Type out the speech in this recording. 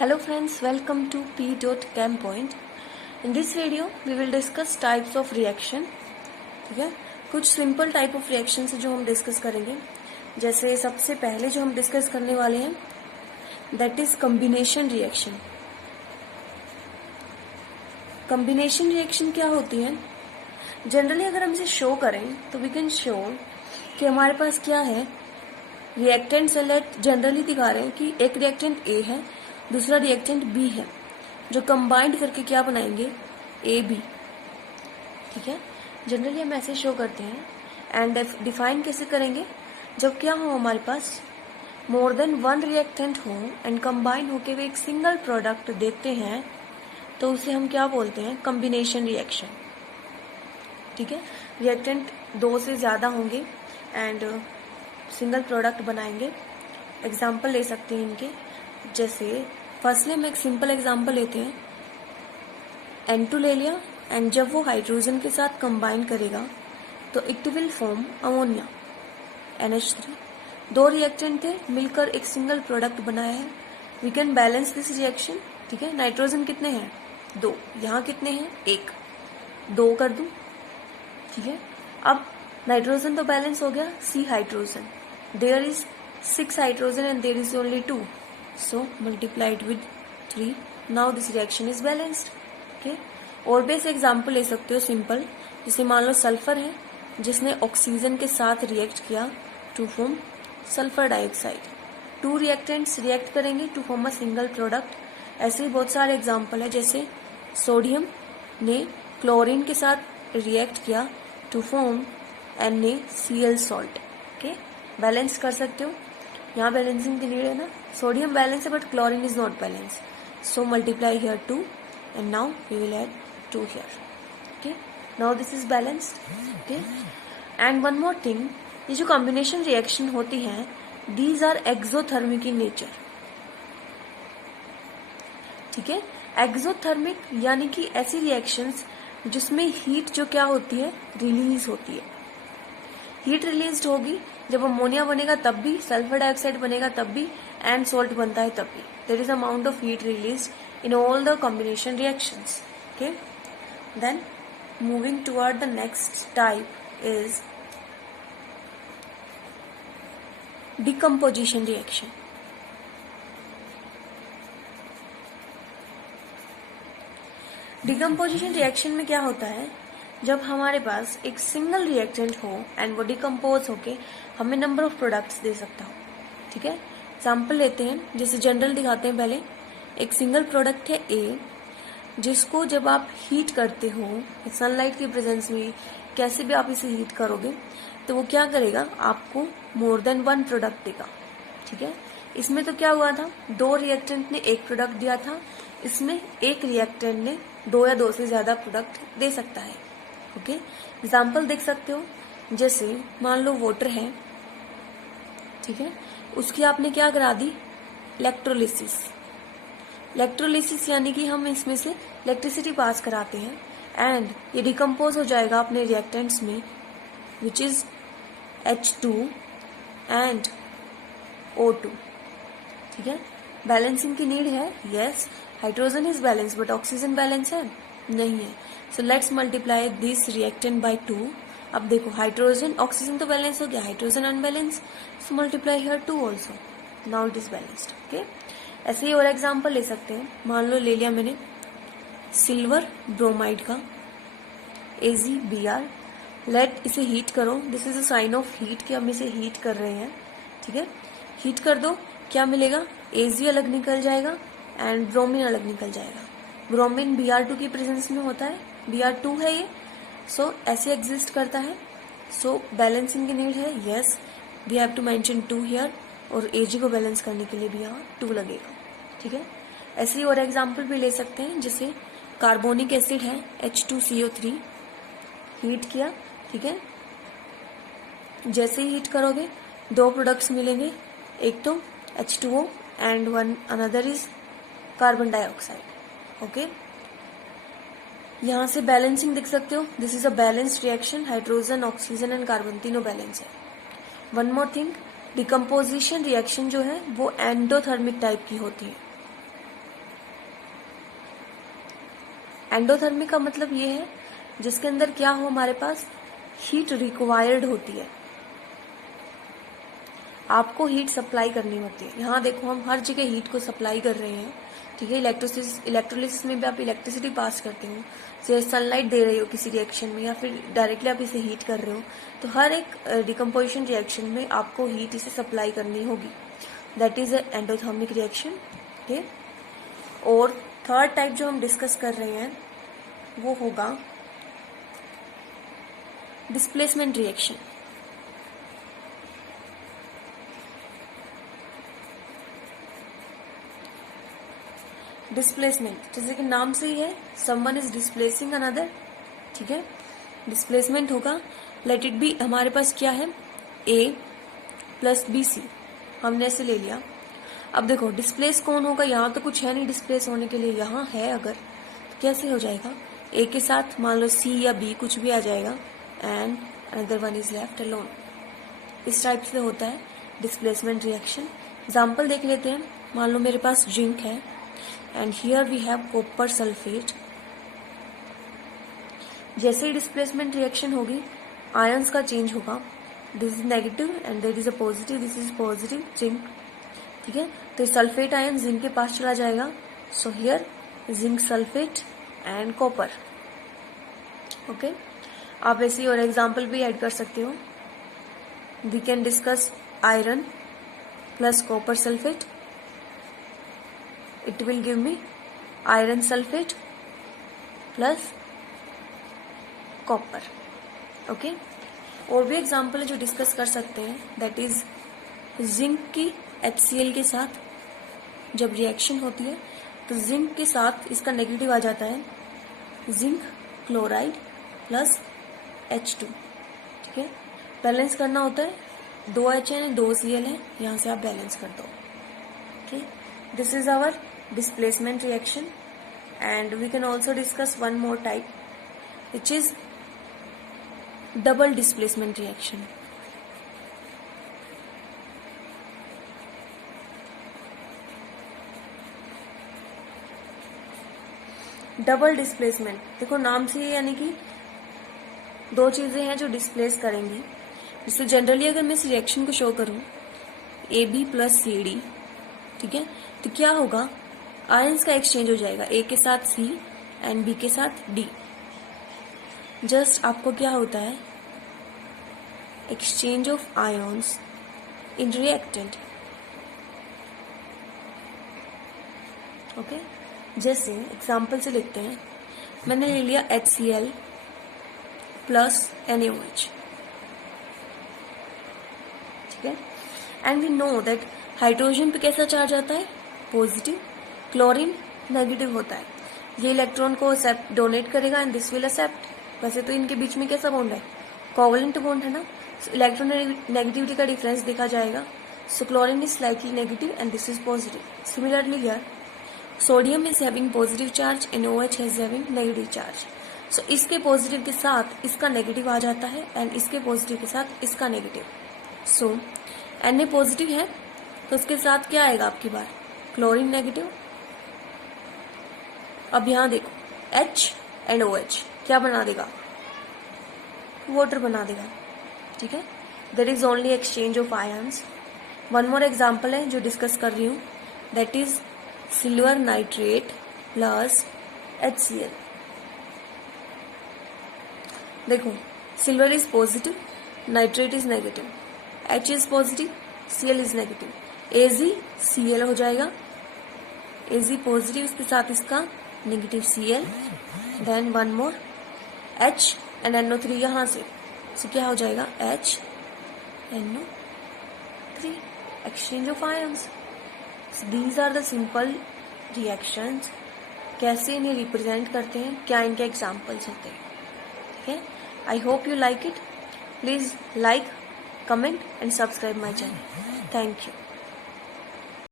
Hello friends, welcome to P.ChemPoint. In this video, we will discuss types of reaction. ठीक है, कुछ simple type of reaction है जो हम डिस्कस करेंगे. जैसे सबसे पहले जो हम डिस्कस करने वाले हैं that is combination reaction. Combination reaction क्या होती है? जनरली अगर हम इसे शो करें तो वी कैन शो कि हमारे पास क्या है. रिएक्टेंट सेलेक्ट जनरली दिखा रहे हैं कि एक रिएक्टेंट ए है, दूसरा रिएक्टेंट बी है, जो कंबाइंड करके क्या बनाएंगे, ए बी. ठीक है, जनरली हम ऐसे शो करते हैं. एंड डिफाइन कैसे करेंगे? जब क्या हो हमारे पास मोर देन वन रिएक्टेंट हो एंड कंबाइन होके वे एक सिंगल प्रोडक्ट देते हैं तो उसे हम क्या बोलते हैं, कॉम्बिनेशन रिएक्शन. ठीक है, रिएक्टेंट दो से ज्यादा होंगे एंड सिंगल प्रोडक्ट बनाएंगे. एग्जाम्पल ले सकते हैं इनके. जैसे फर्स्टली हम एक सिंपल एग्जांपल लेते हैं. N2 ले लिया एंड जब वो हाइड्रोजन के साथ कंबाइन करेगा तो it will form ammonia NH3. दो रिएक्टेंट थे, मिलकर एक सिंगल प्रोडक्ट बनाया है. We can balance this reaction. ठीक है, नाइट्रोजन कितने हैं, दो. यहाँ कितने हैं, एक. दो कर दूं. ठीक है, अब नाइट्रोजन तो बैलेंस हो गया. C hydrogen, there is 6 hydrogen and there is only 2. So multiplied with 3. Now this reaction is balanced. Okay. और भी ऐसे एग्जाम्पल ले सकते हो सिंपल. जैसे मान लो सल्फर है जिसने ऑक्सीजन के साथ रिएक्ट किया to form sulphur dioxide. Two reactants react करेंगे to form a single product. ऐसे ही बहुत सारे एग्जाम्पल है. जैसे सोडियम ने क्लोरीन के साथ रिएक्ट किया to form NaCl salt. Okay, balance कर सकते हो. यहाँ बैलेंसिंग की नीड है ना. सोडियम बैलेंस है but chlorine is not balance. So multiply here 2 and now we will add 2 here. Okay, now this is balanced. Okay, and one more thing, ये जो कॉम्बिनेशन रिएक्शन होती है these are exothermic in nature. ठीक है, exothermic यानी कि ऐसी reactions जिसमें हीट जो क्या होती है, रिलीज होती है. हीट रिलीज होगी जब अमोनिया बनेगा तब भी, सल्फर डाइऑक्साइड बनेगा तब भी, एंड सॉल्ट बनता है तब भी. There is amount of heat release in all the combination reactions. Okay, then moving toward the next type is decomposition reaction. Decomposition reaction में क्या होता है, जब हमारे पास एक सिंगल रिएक्टेंट हो एंड वो डिकम्पोज होके हमें नंबर ऑफ प्रोडक्ट्स दे सकता हो. ठीक है, एग्जाम्पल लेते हैं. जैसे जनरल दिखाते हैं. पहले एक सिंगल प्रोडक्ट है A, जिसको जब आप हीट करते हो सनलाइट की प्रेजेंस में, कैसे भी आप इसे हीट करोगे तो वो क्या करेगा, आपको मोर देन वन प्रोडक्ट देगा. ठीक है, इसमें तो क्या हुआ था, दो रिएक्टेंट ने एक प्रोडक्ट दिया था. इसमें एक रिएक्टेंट ने दो या दो से ज्यादा प्रोडक्ट दे सकता है. ओके, एग्जाम्पल देख सकते हो. जैसे मान लो वाटर है. ठीक है, उसकी आपने क्या करा दी, इलेक्ट्रोलिसिस. इलेक्ट्रोलिसिस यानी कि हम इसमें से इलेक्ट्रिसिटी पास कराते हैं एंड ये डिकम्पोज हो जाएगा अपने रिएक्टेंट्स में which is H2 and O2. ठीक है, बैलेंसिंग की नीड है. Yes, hydrogen is balance but oxygen balance है नहीं है. So let's multiply this reactant bye 2. अब देखो हाइड्रोजन ऑक्सीजन तो बैलेंस हो गया, hydrogen unbalance. So multiply here 2 also. Now it is balanced. Okay, ऐसे ही और एग्जाम्पल ले सकते हैं. मान लो ले लिया मैंने सिल्वर ब्रोमाइड का AgBr. लेट इसे हीट करो. This is a sign of heat कि हम इसे हीट कर रहे हैं. ठीक है, हीट कर दो. क्या मिलेगा, Ag अलग निकल जाएगा एंड ब्रोमीन अलग निकल जाएगा. ब्रोमीन Br2 की प्रेजेंस में होता है, Br2 है ये. सो ऐसे एग्जिस्ट करता है. सो बैलेंसिंग की नीड है. Yes, we have to mention 2 here. और Ag को बैलेंस करने के लिए भी यहाँ 2 लगेगा. ठीक है, ऐसे ही और एग्जाम्पल भी ले सकते हैं. जैसे कार्बोनिक एसिड है H2CO3, हीट किया. ठीक है, जैसे ही हीट करोगे दो प्रोडक्ट्स मिलेंगे. एक तो H2O and one another is carbon dioxide. Okay, यहाँ से बैलेंसिंग देख सकते हो. This is a balanced reaction. Hydrogen, oxygen and carbon तीनों बैलेंस है. One more thing, decomposition reaction जो है वो एंडोथर्मिक टाइप की होती है. एंडोथर्मिक का मतलब ये है जिसके अंदर क्या हो, हमारे पास हीट रिक्वायर्ड होती है, आपको हीट सप्लाई करनी होती है। यहाँ देखो हम हर जगह हीट को सप्लाई कर रहे हैं, ठीक है। इलेक्ट्रोलिसिस में भी आप इलेक्ट्रिसिटी पास करते हो, जैसे सनलाइट दे रहे हो किसी रिएक्शन में या फिर डायरेक्टली आप इसे हीट कर रहे हो, तो हर एक डिकम्पोजिशन रिएक्शन में आपको हीट इसे सप्लाई करनी होगी। That is a endothermic reaction, ठीक। और थर्ड टाइप जो हम डिस्कस कर रहे हैं वो होगा डिस्प्लेसमेंट रिएक्शन। डिस्प्लेसमेंट जैसे कि नाम से ही है, समवन इज डिस्प्लेसिंग अनदर, ठीक है। डिस्प्लेसमेंट होगा, लेट इट बी, हमारे पास क्या है, A प्लस BC, हमने ऐसे ले लिया। अब देखो डिस्प्लेस कौन होगा, यहाँ तो कुछ है नहीं डिस्प्लेस होने के लिए, यहाँ है अगर, तो कैसे हो जाएगा, A के साथ मान लो C या B कुछ भी आ जाएगा, and another one is left alone. इस टाइप से होता है डिस्प्लेसमेंट रिएक्शन। एग्जाम्पल देख लेते हैं, मान लो मेरे पास जिंक है and here we have copper sulfate। जैसे ही डिस्प्लेसमेंट रिएक्शन होगी आयंस का चेंज होगा, this is negative and there is a positive, this is positive zinc, ठीक है। तो सल्फेट आयन जिंक के पास चला जाएगा, so here zinc sulphate and copper, okay. आप ऐसी और एग्जाम्पल भी ऐड कर सकते हो, we can discuss iron plus copper sulphate, it will give me iron sulfate plus copper, okay। और भी एग्जाम्पल है जो डिस्कस कर सकते हैं, दैट इज जिंक की HCl के साथ जब रिएक्शन होती है तो जिंक के साथ इसका नेगेटिव आ जाता है, जिंक क्लोराइड प्लस H2, ठीक है। बैलेंस करना होता है, 2 H है 2 Cl है, यहाँ से आप बैलेंस कर दो, okay। This is our displacement reaction, and we can also discuss one more type, which is double displacement reaction। Double displacement देखो नाम से ही, यानी कि दो चीजें हैं जो डिस्प्लेस करेंगी। जिससे जनरली अगर मैं इस रिएक्शन को शो करूं AB प्लस CD, ठीक है, तो क्या होगा, आयंस का एक्सचेंज हो जाएगा, A के साथ C एंड B के साथ D। जस्ट आपको क्या होता है, exchange of ions in reactant, okay. जैसे एग्जाम्पल से लिखते हैं, मैंने ले लिया HCl प्लस NaOH, ठीक है। And we know that hydrogen पे कैसा चार्ज आता है, पॉजिटिव, क्लोरीन नेगेटिव होता है। ये इलेक्ट्रॉन को डोनेट करेगा एंड दिस विल एक्सेप्ट। वैसे तो इनके बीच में कैसा बॉन्ड है, कोवलेंट बॉन्ड है ना, इलेक्ट्रॉन नेगेटिविटी का डिफरेंस देखा जाएगा। So chlorine is slightly negative and this is positive. Similarly here sodium is having positive charge and OH is having negative charge. So इसके पॉजिटिव के साथ इसका नेगेटिव आ जाता है एंड इसके पॉजिटिव के साथ इसका नेगेटिव। सो Na पॉजिटिव है तो उसके साथ क्या आएगा आपकी बार, क्लोरीन नेगेटिव। अब यहां देखो H एंड OH क्या बना देगा, वाटर बना देगा, ठीक है। There is only exchange of ions. One more example है जो डिस्कस कर रही हूं, that is silver nitrate plus HCl। देखो silver is positive, nitrate is negative, H is positive, Cl is negative, AgCl हो जाएगा, Ag पॉजिटिव, इसके साथ इसका negative Cl, then one more H and NO3 यहां से, so क्या हो जाएगा HNO3, exchange of ions. These are the simple reactions. कैसे इन्हें रिप्रेजेंट करते हैं, क्या इनके एग्जाम्पल्स होते हैं, ठीक है। I hope you like it. Please like, comment and subscribe my channel. Thank you.